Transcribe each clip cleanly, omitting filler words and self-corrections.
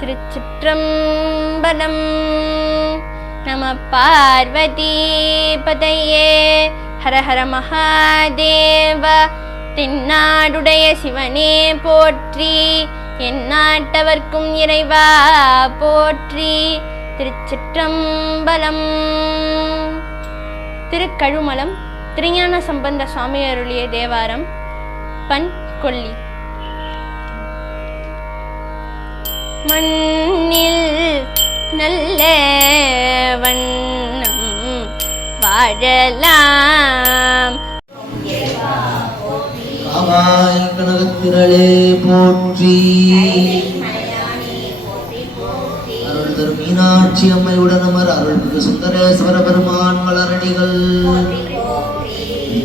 திருச்சிற்றம்பலம். நம பார்வதி பதையே. ஹர ஹர மகாதேவ. தென்னாடுடைய சிவனே போற்றி, எந்நாட்டவர்க்கும் இறைவா போற்றி. திருச்சிற்றம்பலம். திருக்கழுமலம் திருஞான சம்பந்த சுவாமி அருளிய தேவாரம். பண் கொல்லி. மண்ணில் நல்ல வண்ணம் வாழலாம். காவாய் கனகத்திரளே போற்றி. அருள் தரும் மீனாட்சி அம்மையுடன் அமர் அருள்மிகு சுந்தரேஸ்வர பெருமான் மலரடிகள்.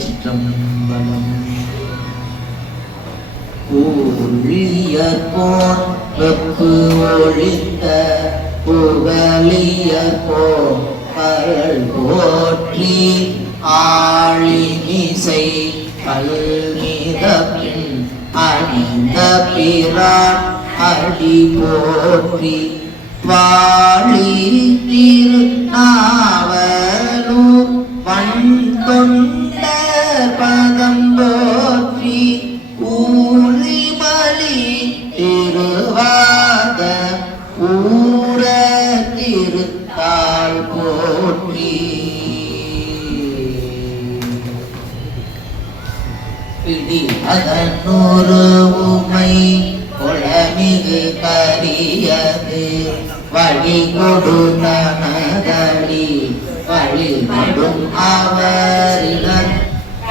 சிற்றம்பலம். ஊழியர்போன் வெப்பு ஒழித்த புகழியர்போன் அருள் போற்றி. ஆழிமிசை கல்மித பின் அணிந்த பிரான் அடி போற்றி. வாழி திருநாவலூர் வண் தொண்டர் பதம் போற்றி. ஊழிமலி திருவாத ஊர திருத்தாள் போற்றி. பிடி அதனொரு உமை கொளமிகு கரியது வழி கொடுத்தனதடி வழிபடும் அவரிடம்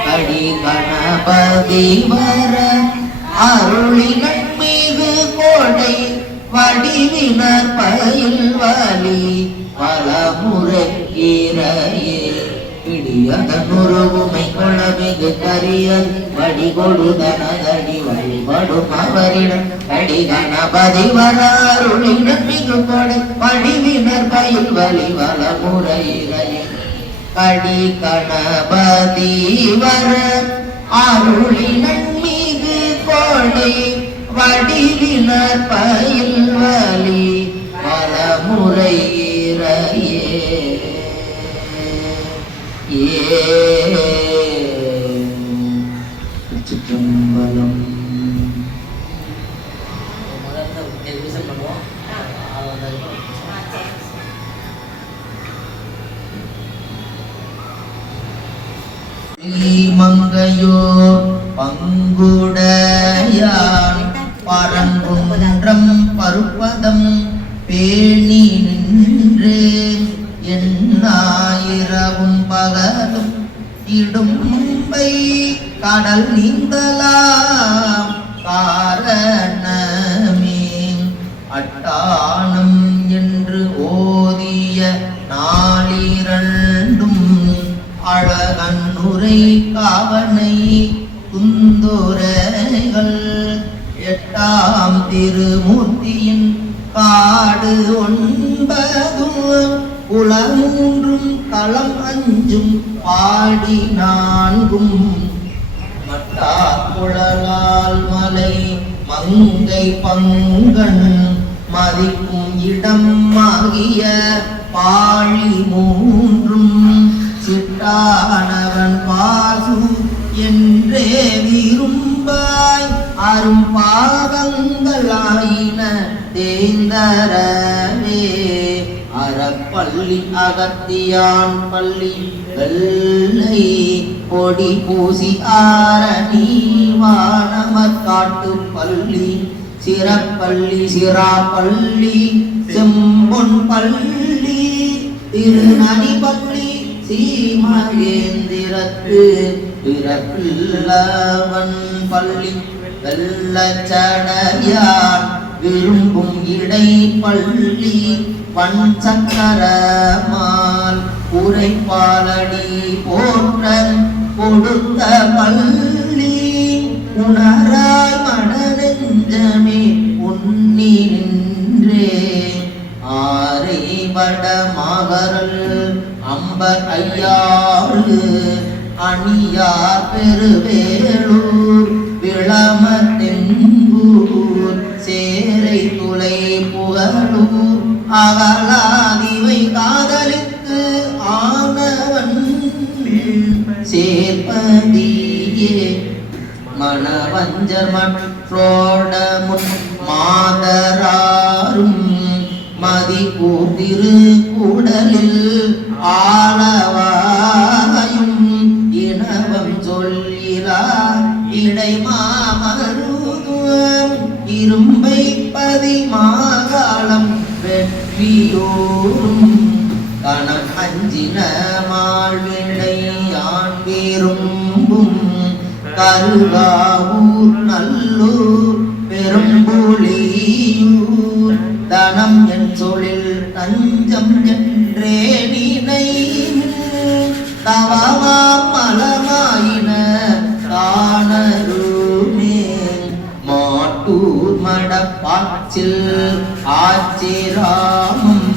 கடி கணபதி வர அருளிகள் மிகு கோடை வடிவினர் பயில் வலி பலமுறையே. பிடியதனுருவுமை கொளமிகு கரியல் வடி கொடுதனதடி வழிபடும் அவரிடம் கடி கணபதி வர அருளிடம் மிகு கொடை வடிவினர் பயில் வலி வலமுறையே. கடி கணபதி வர அருளிடம் மிகு கொடை வடிவினர் பயில் வலி வலமுறையே. சிற்றம்பலம். மங்கையோர் பங்குடையான் பரங்குன்றம் பருப்பதம் பேணி நின்று எண்ணாயிரவும் பகலும் இடும்பை கடல் நீந்தலாம் காரணமே. அட்டானம் என்று ஓதிய நாளிரண்டும் அழகன்னுரை காவனை குந்துரைகள். எட்டாம் திருமூர்த்தியின் காடு ஒன்பதும் உலமூன்றும் களம் அஞ்சும் பாடி நான்கும் மட்டார் குழலால் மலை மங்கை பங்கன் மதிக்கும் இடம் ஆகிய பாழி மூன்றும் சிட்டானவன் பாசு என்றே விரும்பாய் அரும் பாவங்களாயின தேந்தரவே. அறப்பள்ளி அகத்தியான் பள்ளி வெள்ளை பொடி பூசி ஆரணி வானமர் காட்டு பள்ளி சிறப்பள்ளி சிராப்பள்ளி செம்பொன் பள்ளி திருநனி பள்ளி சீமகேந்திரத்து பிறப்பில்லவன் பள்ளி வெள்ளச்சடையான் விரும்பும் இடை பள்ளி பஞ்சக்கரமால் உரைப்பாலடி போற்ற கொடுத்த பள்ளி. உணராய் மடநெஞ்சமே உன்னி நின்றே. ஆரை வட மாகரல் அம்பர் ஐயாறு அணியார் பெருவேளூர் விளம தென்பூர் சேரை துளை சோலை புகழூர் அகலாதிவை காதலித்து ஆனவன் சேர்ப்பதியே மனவஞ்சர் மற்றோட முன் மாதராரும் மதிப்பூர்திரு கூடலில் ஆளவாயும் இனவம் சொல்லிலா இடை மாமருதும் இரும்பை பதிமாகாலம் வெற்றியோரும் கணம் அஞ்சின மாழ்விடை ஆண் விரும்பும் கருகாவூர் நல்லூர் பெரும்புலியூர் தனம் என் சொலில் தஞ்சம் என்றே நினை தவமாம் மலமாயின தானருமே மாட்டூர் மடப்பாச்சில் ஆச்சிராமம்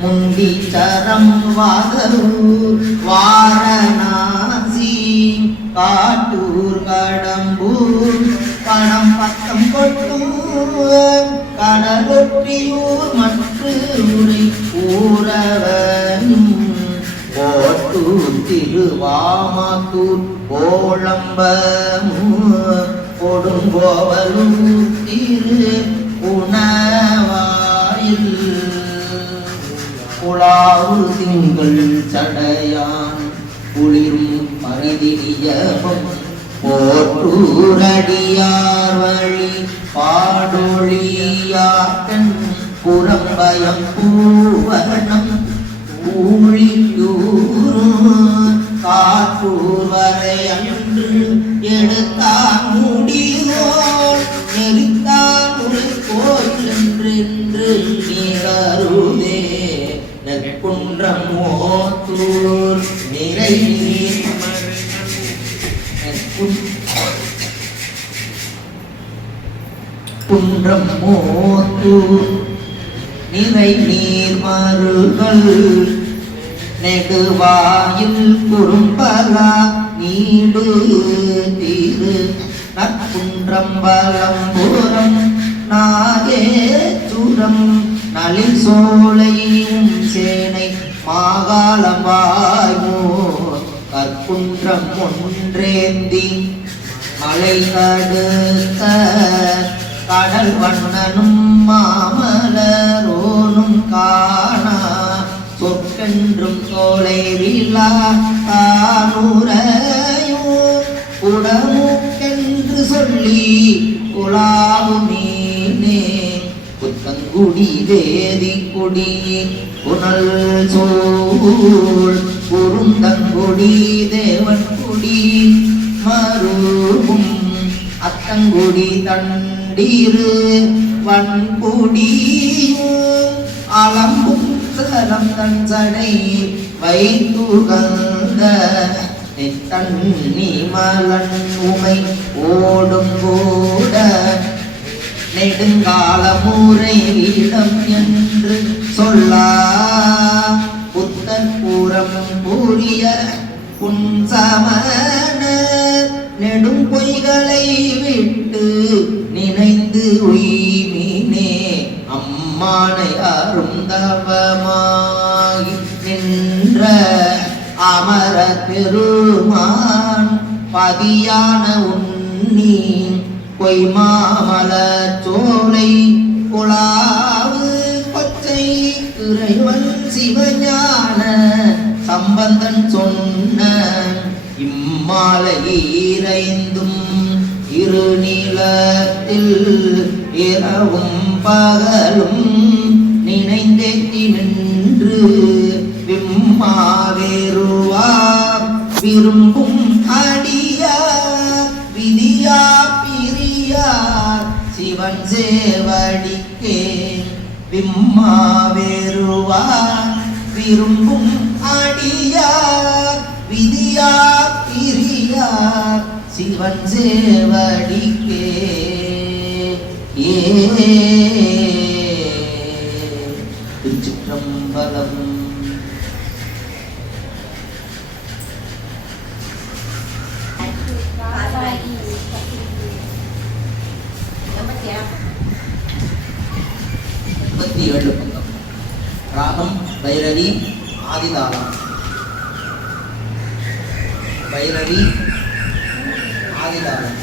முண்டிச்சரம் வாதூர் வாரணாசி காட்டூர் கடம்பூர் பணம் பக்கம் கொட்டூர் கடலொற்றியூர் மற்ற உரை ஊரவனும் கோட்டூர் திருவாமாத்தூர் கோளம்பமூர் கொடுங்கோவலூர் திரு உணவாயில் புலாவு திங்கள் சடையான் குளிரும் பரிதியமும் போற்றூரடியார் வழி பாடொழியாக்கன் புறம்பயம் பூவனம் ஊழியூரும் காற்றூர் வரை அன்று எடுத்தான் முடிவோர் நெறித்தான் உள் கோயில் என்று நிகருதே நெற்குன்றம் மோத்தூர் நிறை குன்றம் மோத்தூர் நிறை நீர் மருகள் நெடுவாயில் குறும்பலா நீடு தீரு நற்குன்றம் பலம்புறம் நாகேச்சுரம் நலில் சோலையும் சேனை மாகாளம் வாய்மோர் கற்குன்றம் ஒன்றேந்தி மலை கடுத்த கடல் வண்ணனும் மாமலரோனும் காணா சொற்கென்றும் தொலைவிலா தானுரையூர் உடமுக்கென்று சொல்லி உலாவுமீனே புத்தங்குடி வேதி கொடி புனல் சோழ் குறுந்தங்குடி தேவன் குடி மருகும் அத்தங்குடி தண்டிரு வன்புடியும் அலம்பும் சலம் தன் சடை வைத்துகந்த நெத்தண்ணி மலன் உமை ஓடும் கூட நெடுங்கால முறையிடம் என்று சொல்லா புத்தற்பூரம் புரிய புன்சமன நெடும் பொய்களை விட்டு நினைந்து உய்மினே அம்மானை அருந்தவமாகி நின்ற அமர பெருமான் பதியான உன்னி பொய்மாமல சோலை குழாவு கொச்சை இறைவன் சிவஞான சம்பந்தன் சொன்ன இம்மாலையீரைந்தும் இருநிலத்தில் இரவும் பகலும் நினைந்தேத்தி நின்று விம்மாவேருவா விரும்பும் அடியா விதியா பிரியா சிவன் சேவடிக்கே விம்மாவேருவா விரும்பும் அடியா விதியா பிரியா சிவன் சேவடிக்கே திருச்சிற்றம்பலம். 87 பக்கம். ராகம் பைரவி, ஆதிதாளம். பைரவி, ஆதிதாளம்.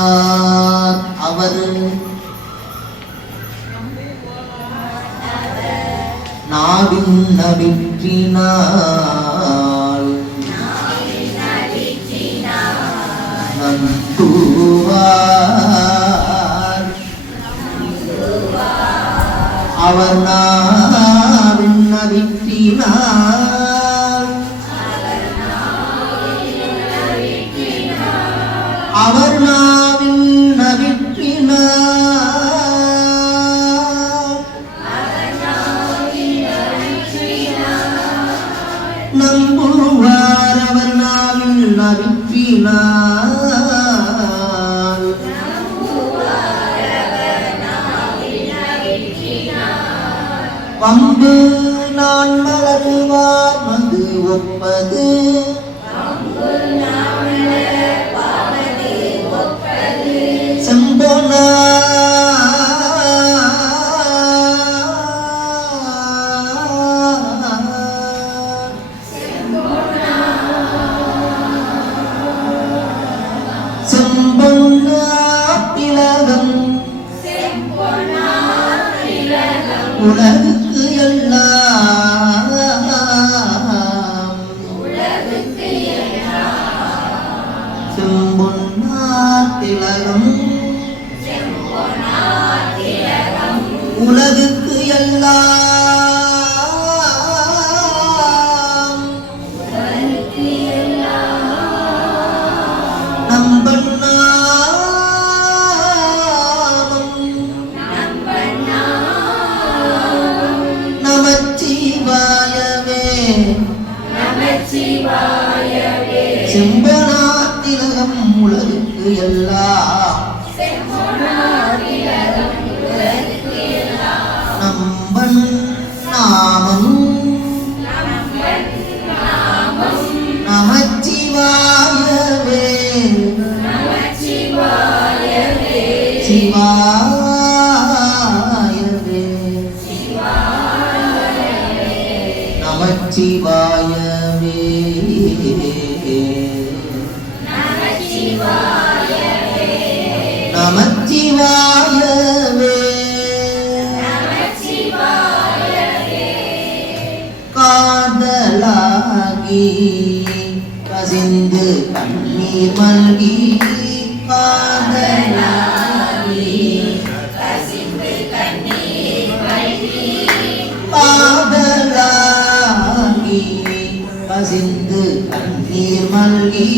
நம்புவார் அவர் நாவின் நவிற்றினாள். நம்புவார் அவர் நாவின் நவிற்றினாள். அவர் நாவின் நவிற்றினார். நம்புவார் அவர் நாவின் நவிற்றினார். வம்பு நான் மலருவார் மது ஒப்பது. செம்பொனா திலகம் உலகுக்கு எல்லாம் செம்பொன்னா திலகம் உலகுக்கு எல்லாம் நம்பன்னாமம் நமச்சிவாயவே செம்பொனா திலகம் உலகுக்கு எல்லாம் நம்பன் நாமம் நமச்சிவாயவே சிவாயவே நமச்சிவாயவே நமச்சிவாயவே காதலாகி கசிந்து கண்ணீர் மல்கி. காதலாகி காதலாகி கசிந்து கண்ணீர் மல்கி.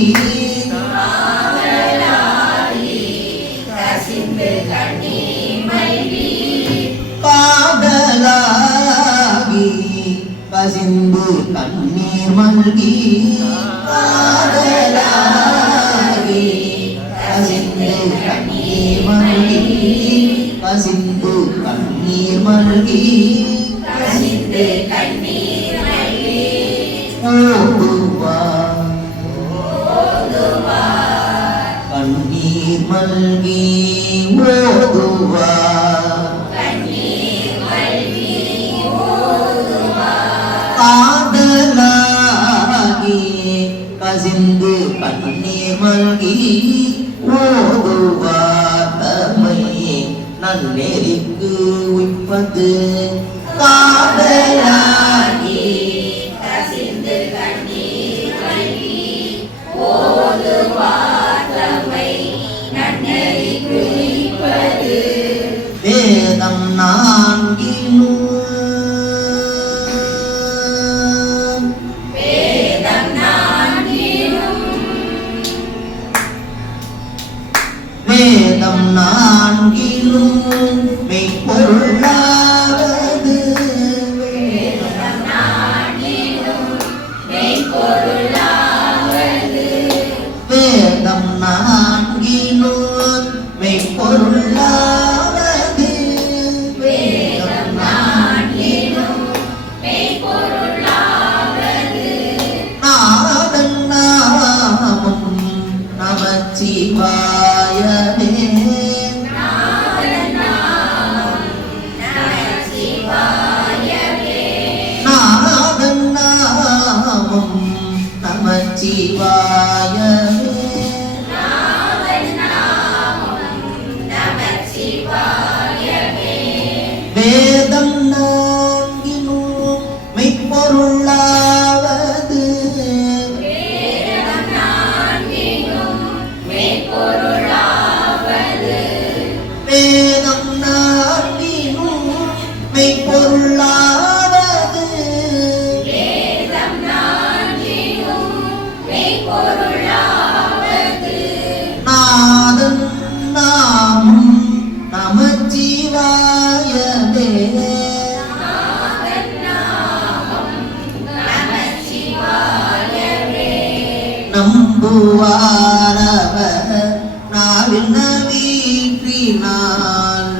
காதலாகி கசிந்து கண்ணீர் மல்கி. காதலாகி கசிந்து கண்ணீர் மல்கி. கசிந்து கண்ணீர் மல்கி. ஓதுவார் கண்ணீர் மல்கி. ஓதுவார் காதலாகி கசிந்து கண்ணீர் மல்கி. ஓதுவார் தம்மை நன்னெறிக்கு உய்ப்பது. காதலாகி வேதம் நான்கிலும் வேதம் நான்கிலும் மெய்ப்பொருளாவது. நமச்சிவாயவே நாதன் நாமம் நமச்சிவாயவே வேதம் நான்கினும் மெய்ப்பொருளாவது வேதம் நான்கினும் மெய்ப்பொருளாவது நாதன் நாமம் நமச்சிவாயவே நம்புவாரவர் நாவில் நவீற்றினால்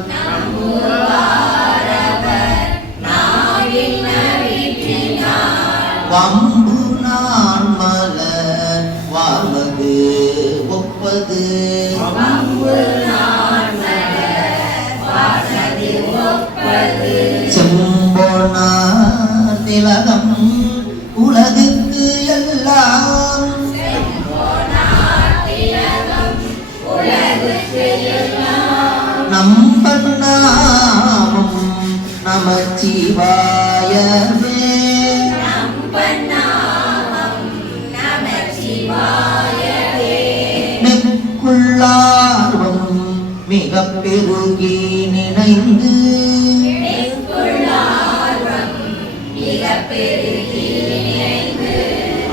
வம்பு நான் மலர் வாழ்வது ஒப்பது செம்போனார் திலகம் உலகுக்கு எல்லாம் நம்பன் நாமம் நமச்சிவாயவே நெக்குள்ளார்வம் மிக பெருகி நினைந்து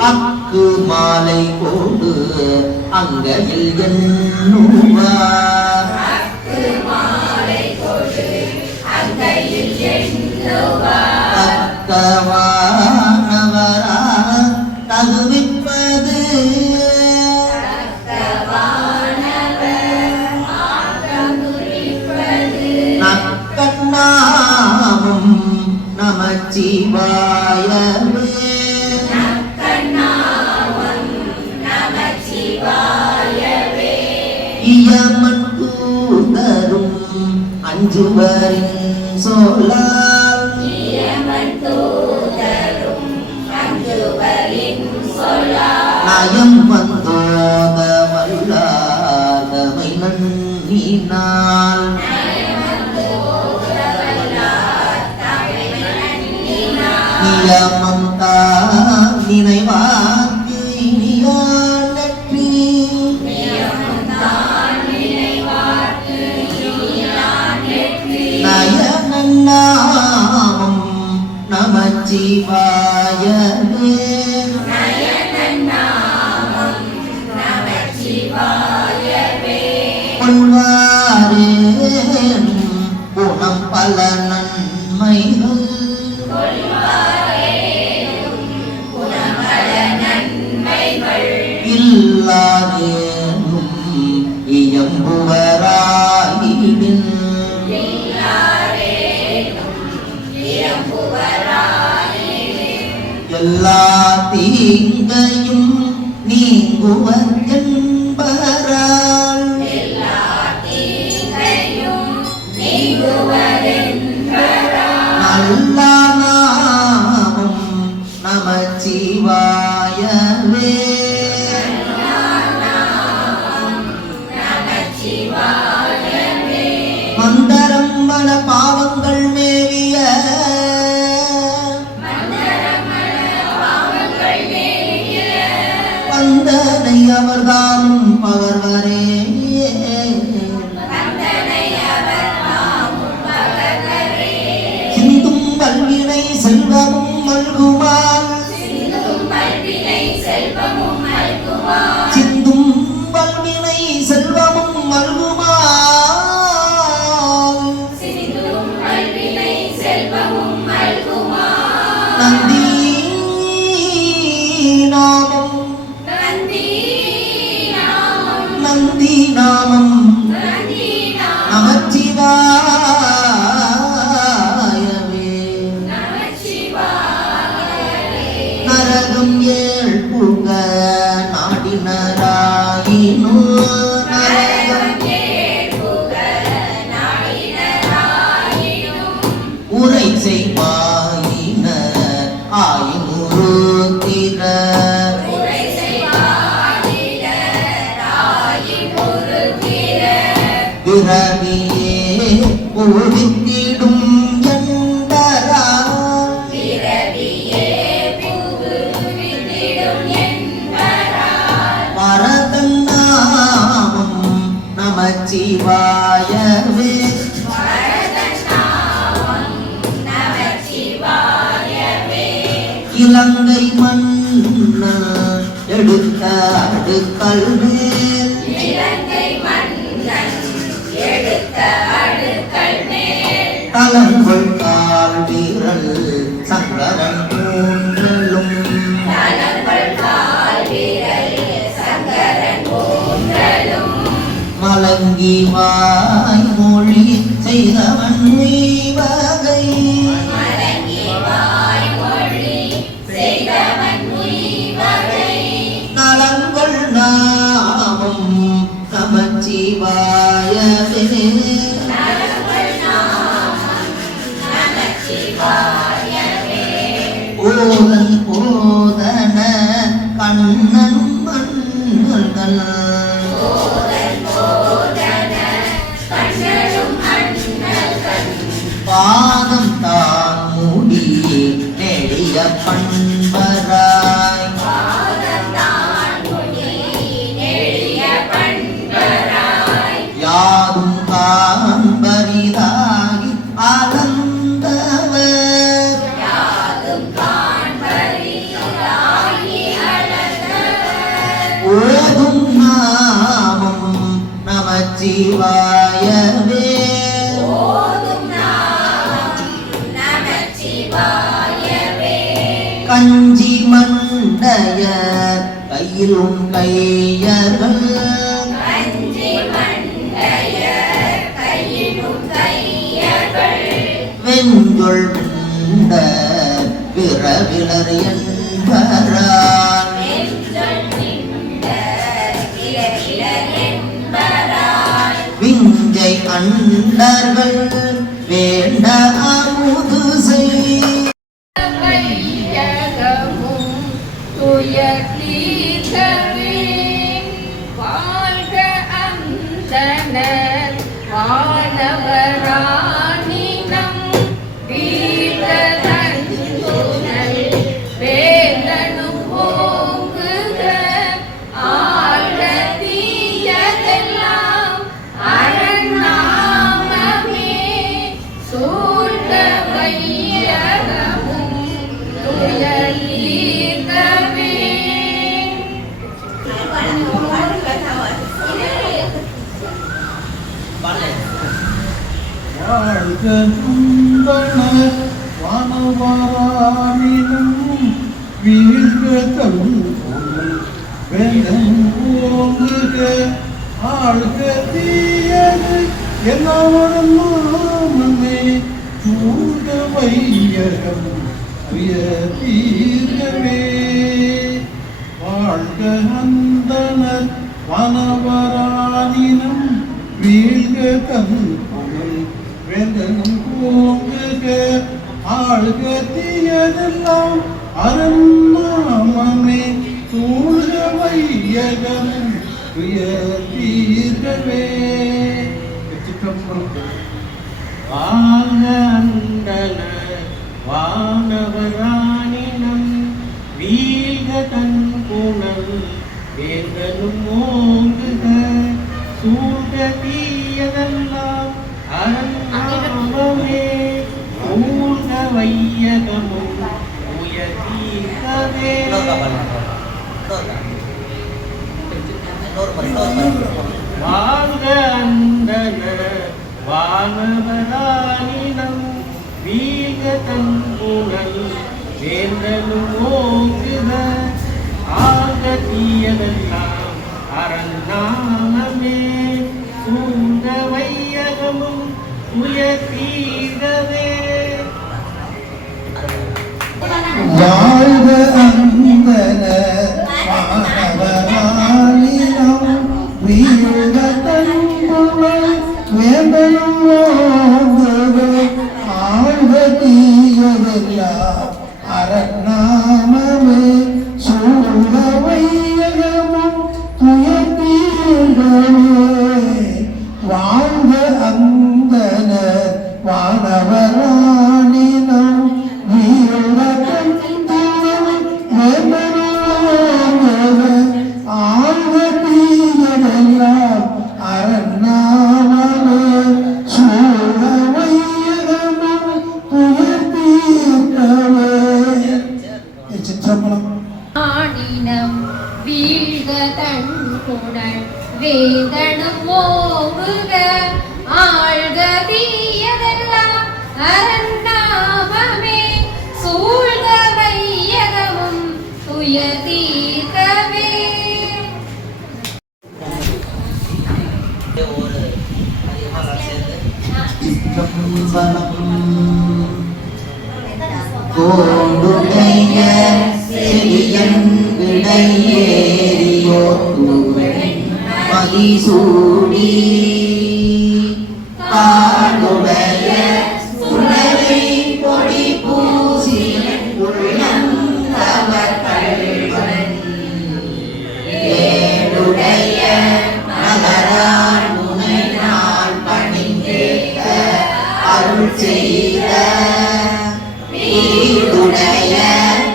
அக்கு மாலை போடு அங்கையில் எண்ணுவார் தக்கவானவரா தகுவிப்பது நக்கண்ணாமம் நமச்சிவாயவே இயமன் தூதரும் அஞ்சுவரின் சொல்லால் நயம் வந்தோத வல்லாதமை நன்னினால் நியமம் தான் நினைவாக்கு இனியான் நெற்றி நயனன் நாமம் நமச்சிவாயவே கொள்வாரேனும் குணம் பல நன்மைகள் இல்லாரேனும் இயம்புவராயிடின் எல்லா தீங்கையும் நீங்குவர் என்பரால் நல்ல நாமம் நமச்சிவாயவே மந்தரம் பல பாவங்கள் மேவிய வந்தனை அவர்தாமும் பகர்வரே சிந்தும் வல்வினை செல்வமும் மல்குமால் சிந்தும் வல்வினை செல்வமும் மல்குமால் நந்தி நாமம் நமச்சிவாயவே நரகம் ஏழ் புக நாடினராயினோ பூவித்திடும் என்பரால் பரதன் நாமம் நமச்சிவாயவே இலங்கை மன்னன் எடுத்த அடுக்கல் மேல் தலங்கள் கால் வீரல் சங்கரன் மூன்றலும் மலங்கி வாய்மொழி செய்தவன் வகை நலங்கள் நாமம் நமச்சிவாயவே ஓதன் போதன கண்ணன் மன்னர்கள் பாதம் தான் மூடி நெடிய பண்பராய் யாரும் காண்பரிதாகி அளந்தவர் ஓதும் நாமம் நமச்சிவாயவே கஞ்சி மண்டையர் கையிலும் கையர்கள் வெஞ்சொல் மிண்ட பிறவிலர் என்பரால் விஞ்சை அண்டர்கள் வேண்ட அமுது செய் வாழ்க அந்தனர் வானவரானினம் வீரதந்துணல் வேந்தனும் ஓங்குக ஆழ்க தீயதெல்லாம் அரணாமமே சூழ்க வையகமும் துயலீர்கவே. வாழ்க துந்தன வானவரானினம் வீழ்க தருணம் வேந்தன் ஓங்குக ஆழ்க தீயது எல்லாவரும் நாமமே சூழ்க வையகம் உய தீர்கவே. வாழ்க அந்தனர் வானவரானினம் வீழ்க தருணம் வேந்தனும் ஓங்குக ஆழ்க தீயதெல்லாம் அரணாமமே சூழ்க வையகமும் தீர்கவே. வாழ்க அந்தன வானவரானினம் வீழ்க தன் புனல் வேந்தனும் ஓங்குக சூழ்க தீயதெல்லாம் அரணாமமே சூழ்க வையகமும் உயர்த்தீர்கவே. வாழ்க அந்தன வானவரானினம் வீழ்க தன் புனல் வேந்தனும் ஓங்குக ஆழ்க தீயதெல்லாம் அரணாமமே சூழ்க வையகமும் உயர்த்தீர்கவே. வாழ்க அந்தன வானவரானினம் வீழ்க தன் புனல் வேந்தனும் ஓங்குக ஆழ்க தீயதெல்லாம் அரணாமமே சூழ்க வையகமும் துயர்த்தீர்கவே. வாழ்க அந்தனர் வீழ்க தன் குடல் வேதனும் ஓங்குக ஆழ்க தீயதெல்லாம் அரண்நாமமே சூழ்க வையகமும் துய தீர்க்கவே. ஒரு அதிகமாக சேர்ந்து சிற்றம்பலம் கோண்டுடைய செடியன் விடையேறியோ மதிசூடி காடுடைய சுடலை பொடி பூசி உள்ளம் கவர்கள்வன் ஏடுடைய மலரால் முனை நாள் பணிந்தேற்க அருள் செய்த வீடுடைய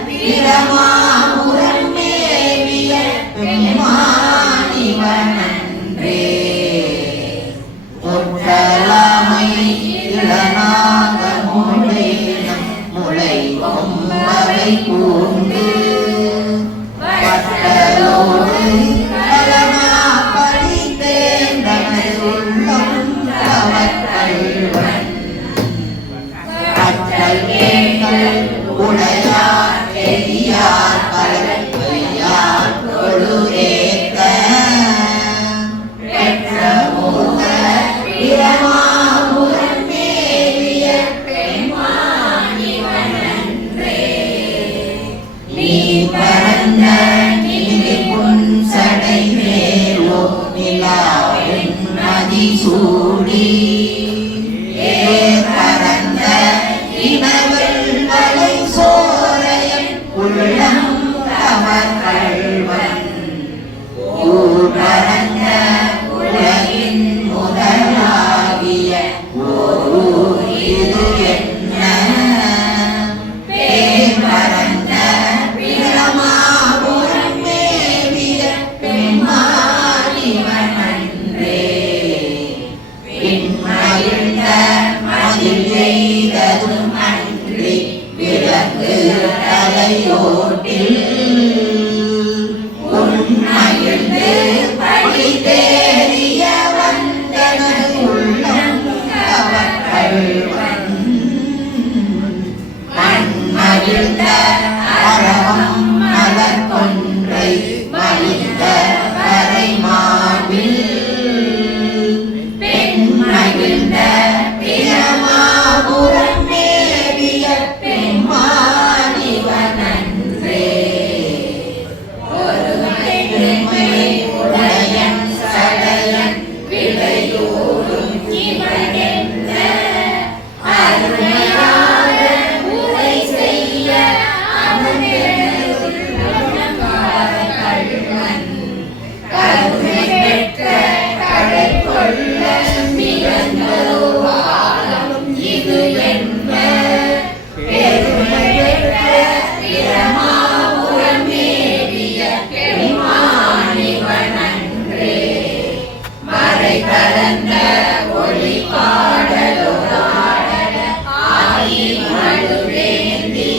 பிரமாபுரம் மேவிய பெண்மானிவனன்றே ஒற்றலாமை இளநாக முளைனம் முளை கொம்பவை பூண்டு வட்டலோடு கலனா படித்தேந்தனை உள்ளம் கவர்கள்வன் கற்றல் கேட்கள் உடையார் எரியார் கலப்பையார் தொழுரேத்த பெற்ற மூத்த பிரமாபுரம் மேவிய பெண்மானிவனன்றே நீ பரந்த நிமிர் புன் சடை மேலோ நிலாவின் மதிசூடி பரந்த இனவள் மலை சோரையன் உள்ளம் கவர்கள்வன் ஊர் பரந்த உலகின் முதலாகிய ஓர் இது என்ன பேர் பரந்த பிரமாபுரம் மேவிய பெண்மானிவனன்றே பின்மகிழ்ந்த மதில் எய்ததும் அன்றி விளக்கு தலையோட்டில் உன்மகிழ்ந்து படி தேறிய வந்தனது உள்ளம் கவர்கள்வன் மண்மகிழ்ந்த அரவம் மலர் கொன்றை மலிந்த வரை மாவில் பெண்மகிழ்ந்த பிரமாபுரம் மேவிய பெண்மானிவனன்றே ஒருமை உடையன் சடையன் விளையோடும் இவனென்ன அருமையாக உரை செய்ய கள்வன் கருணை பெற்ற கடை கொள்ள மிகந்தோ ஆலம் இது என்ன பெருமை பெற்ற பிரமாபுரம் மேவிய பெண்மானிவனன்றே மறை கலந்த ஒளி பாடலோடாட ஆயி மழுவேந்தி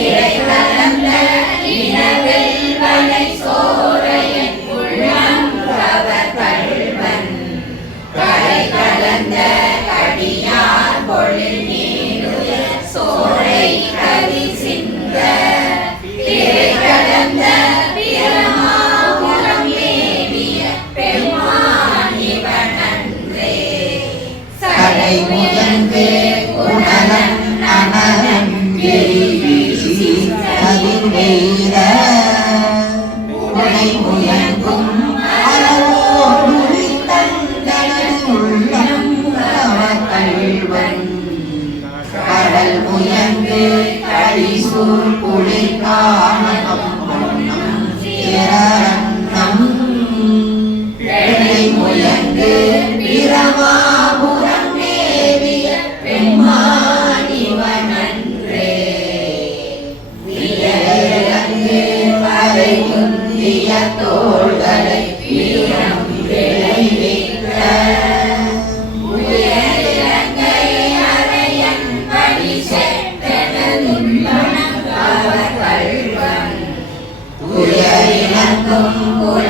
இறை கலந்த இனவெல் வலை சோரையன் உள்ளம் கவர்கள்வன் கரை கலந்த கடியார் பொழில் நீருய சோரை கரி சிந்த திரை கலந்த பிரமாபுரம் மேவிய பெண்மானிவனன்றே சடை முயங்கு உணலன் அனரன் வீசி அதிர்வேத உடை முயங்கும் அளவோடு தந்தனது உள்ளம் கவர்கள்வன் கடல் முயங்கு கழிசூழ் குளிர் காணம் பொன்னம் திரண்ணம் பெண்ணை முயங்கு பிரமாபுரம் மேவிய பெண்மானிவனன்றே வியலங்கு வரை முந்திய தோள்களை வீரம் விளைவிக்க உயரிலங்கை அறையன் படி செற்றனதுள்ளம் கவர்கள்வன் உயரில இயங்கும் உலகம்